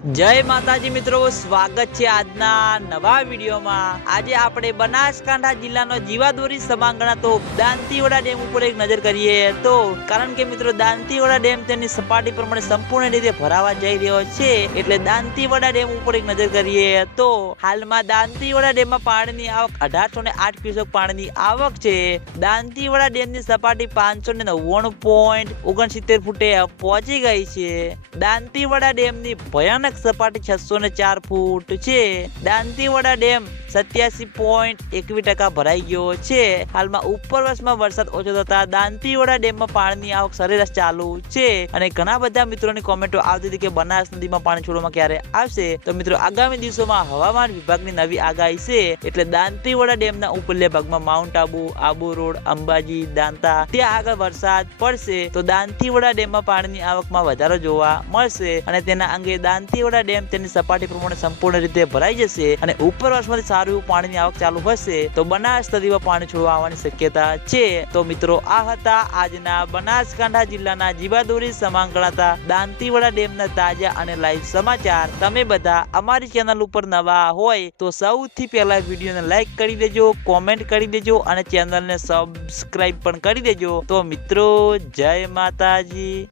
જય માતાજી મિત્રો, સ્વાગત છે આજના નવા વિડીયોમાં. આજે આપણે બનાસકાંઠા જિલ્લાનો જીવાદોરી સમાંગણા તો દાંતીવાડા ડેમ ઉપર એક નજર કરીએ તો, કારણ કે મિત્રો દાંતીવાડા ડેમ તેની સપાટી પ્રમાણે સંપૂર્ણ રીતે ભરાવા જઈ રહ્યો છે, એટલે દાંતીવાડા ડેમ ઉપર એક નજર કરીએ તો, હાલમાં દાંતીવાડા ડેમમાં પાણીની આવક અઢારસો ને આઠ ક્યુસેક પાણીની આવક છે. દાંતીવાડા ડેમની સપાટી પાંચસો ને નવ્વાણું પોઈન્ટ ઓગણસિત્તેર ફૂટે પહોંચી ગઈ છે. દાંતીવાડા ડેમની ભયાનક સપાટી છસો ને ચાર ફૂટ છે. દાંતીવાડા ડેમ સત્યાસી પોઈન્ટ એકવી ટકા ભરાઈ ગયો છે. હાલમાં ઉપરવાસમાં વરસાદ ઓછો થતા દાંતીવાડા ડેમમાં પાણીની આવક સરેરાશ ચાલુ છે. અને ઘણા બધા મિત્રોની કોમેન્ટો આવતી હતી કે બનાસ નદીમાં પાણી છોડવામાં ક્યારે આવશે. તો મિત્રો, આગામી દિવસોમાં હવામાન વિભાગની નવી આગાહી છે. એટલે દાંતીવાડા ડેમના ઉપરલ્યા ભાગમાં માઉન્ટ આબુ આબુ રોડ, અંબાજી, દાંતા, ત્યાં આગળ વરસાદ પડશે. તો દાંતીવાડા ડેમમાં પાણીની આવકમાં વધારો જોવા મળશે. અને તેના અંગે દાંતીવાડા ડેમ તેની સપાટી પ્રમાણે સંપૂર્ણ રીતે ભરાઈ જશે અને ઉપરવાસમાંથી સારું એવું પાણીની આવક ચાલુ હશે, તો બનાસ નદીમાં પાણી છોડવા આવવાની શક્યતા છે. તો મિત્રો, આ હતા આજના બનાસકાંઠા જિલ્લાના જીવાદોરી સમાન દાંતીવાડા ડેમના તાજા અને લાઈવ સમાચાર. તમે બધા અમારી ચેનલ ઉપર નવા હોય, તો સૌથી પહેલા વિડીયોને લાઈક કરી દેજો, કોમેન્ટ કરી દેજો અને ચેનલને સબસ્ક્રાઈબ પણ કરી દેજો. તો મિત્રો, જય માતાજી.